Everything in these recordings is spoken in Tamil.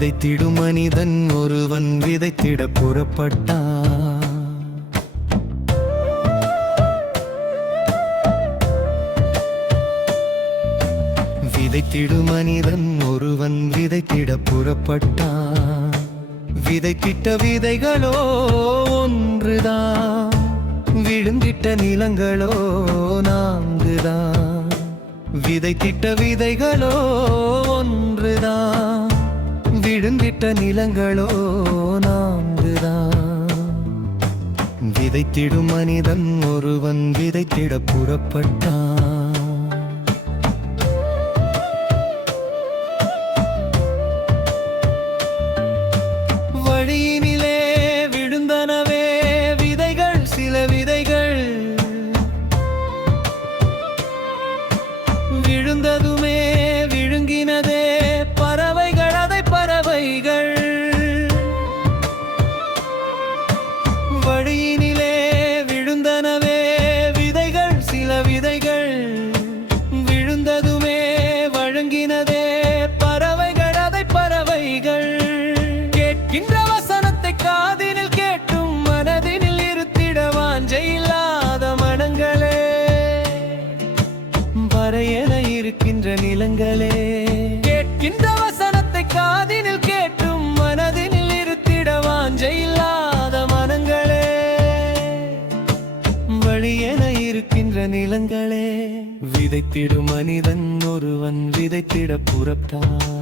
விதைத்திடும் மனிதன் ஒருவன் விதைத்திட புறப்பட்டான். விதைத்திடும் மனிதன் ஒருவன் விதைத்திட புறப்பட்டான். விதைத்திட்ட விதைகளோ ஒன்றுதான், விழுந்திட்ட நிலங்களோ நான்குதான். விதைத்திட்ட விதைகளோ ஒன்றுதான், விழுந்திட்ட நிலங்களோ நான்குதான். விதைத்திடும் மனிதன் ஒருவன் விதைத்திட புறப்பட்டான். வழியினிலே விழுந்தனவே விதைகள், சில விதைகள் விழுந்ததுமே விழுங்கினதே பறவைகள், அதை பறவைகள். வழியினிலே விழுந்தனவே விதைகள், சில விதைகள் விழுந்ததுமே வழங்கினதே பறவைகள், அதை பறவைகள். கேட்கின்ற வசனத்தை காதினில் கேட்டும் மனதினில் இருத்திட வாஞ்சை இல்லாத மனங்களே, வரையென இருக்கின்ற நிலங்களே. கேட்கின்ற வசனத்தை காதினில் கேட்டும் மனதினில் இருத்திட வாஞ்சை இல்லாத மனங்களே, வழியென இருக்கின்ற நிலங்களே. விதைத்திடும் மனிதன் ஒருவன் விதைத்திட புறப்பட்டான்.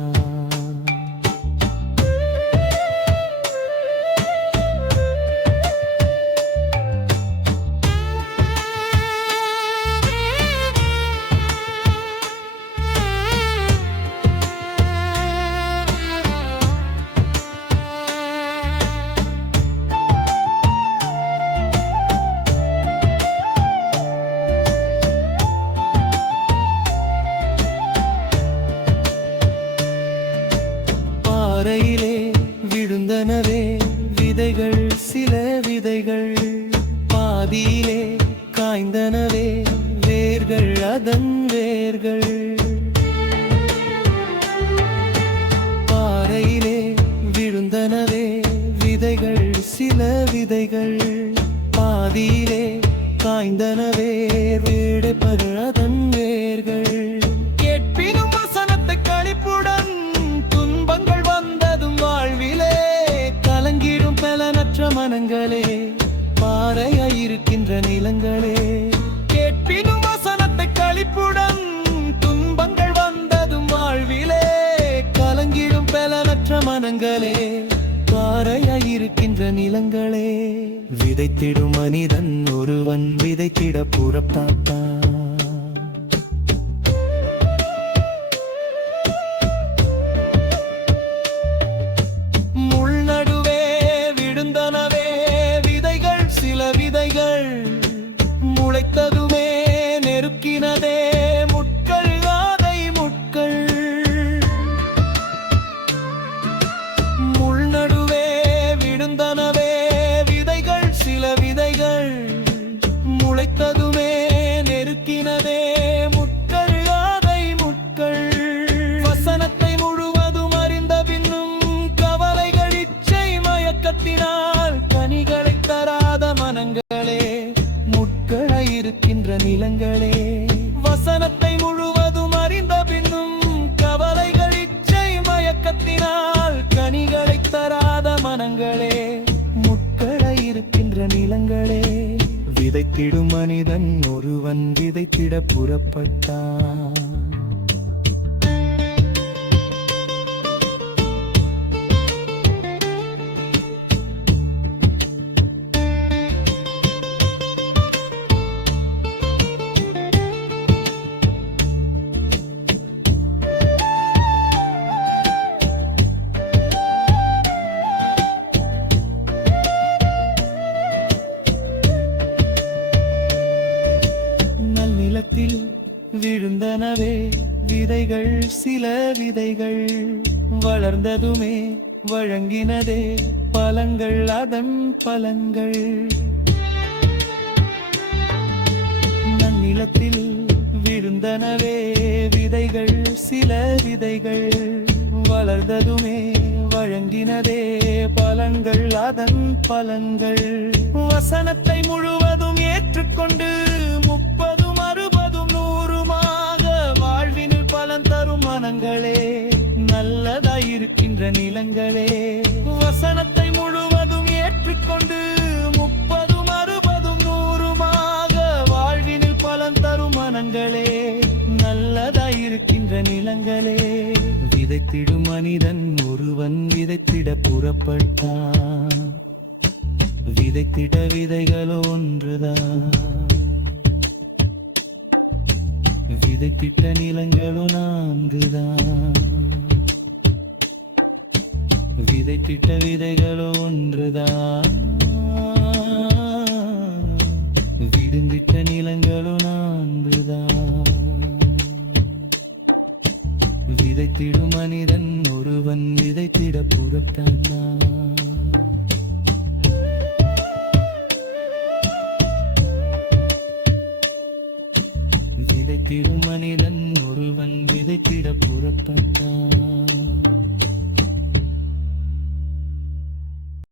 பாறையிலே விழுந்தனவே விதைகள், சில விதைகள் பாதியிலே காய்ந்தனவே வேர்கள், அதன் வேர்கள். பாறையிலே விழுந்தனவே விதைகள், சில விதைகள் பாதியிலே காய்ந்தனவே வேடப்பர், அதன் வேர்கள். கேட்பினும் வசனத்தை களிப்புடன் துன்பங்கள் வந்ததும் வாழ்விலே கலங்கிடும் பலனற்ற மனங்களே, பாறையாயிருக்கின்ற நிலங்களே. கேட்பினும் வசனத்தை களிப்புடன் துன்பங்கள் வந்ததும் வாழ்விலே கலங்கிடும் பலனற்ற மனங்களே, பாறையாயிருக்கின்ற நிலங்களே. விதைத்திடும் மனிதன் ஒருவன் விதைத்திட புறப்பட்டான். முளைத்ததுமே நெருக்கினதே முட்கள், அதை முட்கள். முள் நடுவே விழுந்தனவே விதைகள், சில விதைகள் முளைத்ததுமே நெருக்கினதே முட்கள், அதை முட்கள். வசனத்தை முழுவதும் அறிந்த பின்னும் கவலைகள், இச்சை மயக்கத்தினால் கனிகளை தராத மனங்களே, இருக்கின்ற நிலங்களே. வசனத்தை முழுவதும் அறிந்த பின்னும் கவலைகள், இச்சை மயக்கத்தினால் கனிகளை தராத மனங்களே, முட்களை இருக்கின்ற நிலங்களே. விதைத்திடும் மனிதன் ஒருவன் விதைத்திட புறப்பட்டான். விழுந்தனவே விதைகள், சில விதைகள் வளர்ந்ததுமே வழங்கினதே பழங்கள், அதன் பழங்கள். நன்னிலத்தில் விழுந்தனவே விதைகள், சில விதைகள் வளர்ந்ததுமே வழங்கினதே பலங்கள் அதன் பலங்கள் வசனத்தை முழுவதும் ஏற்றுக்கொண்டு 30 60 100மாக வாழ்வினில் பலன் தரும் மனங்களே நல்லதாயிருக்கின்ற நிலங்களே வசனத்தை முழுவதும் ஏற்றுக்கொண்டு 30 60 100மாக வாழ்வினில் பலன் தரும் மனங்களே நல்லதாயிருக்கின்ற நிலங்களே விதைத்திடும் மனிதன் ஒருவன் விதைத்திட புறப்பட்டான் விதைத்திட விதைகளோ ஒன்றுதான் விதைத்திட்ட நிலங்களோ 4தான் விதைத்திட்ட விதைகளோ ஒன்றுதான் விடுந்திட்ட நிலங்களோ 4தான் விதைத்திடும் மனிதன் ஒருவன் விதைத்திட புறப்பட்டான் விதைத்திடும் மனிதன் ஒருவன் விதைத்திட புறப்பட்டான்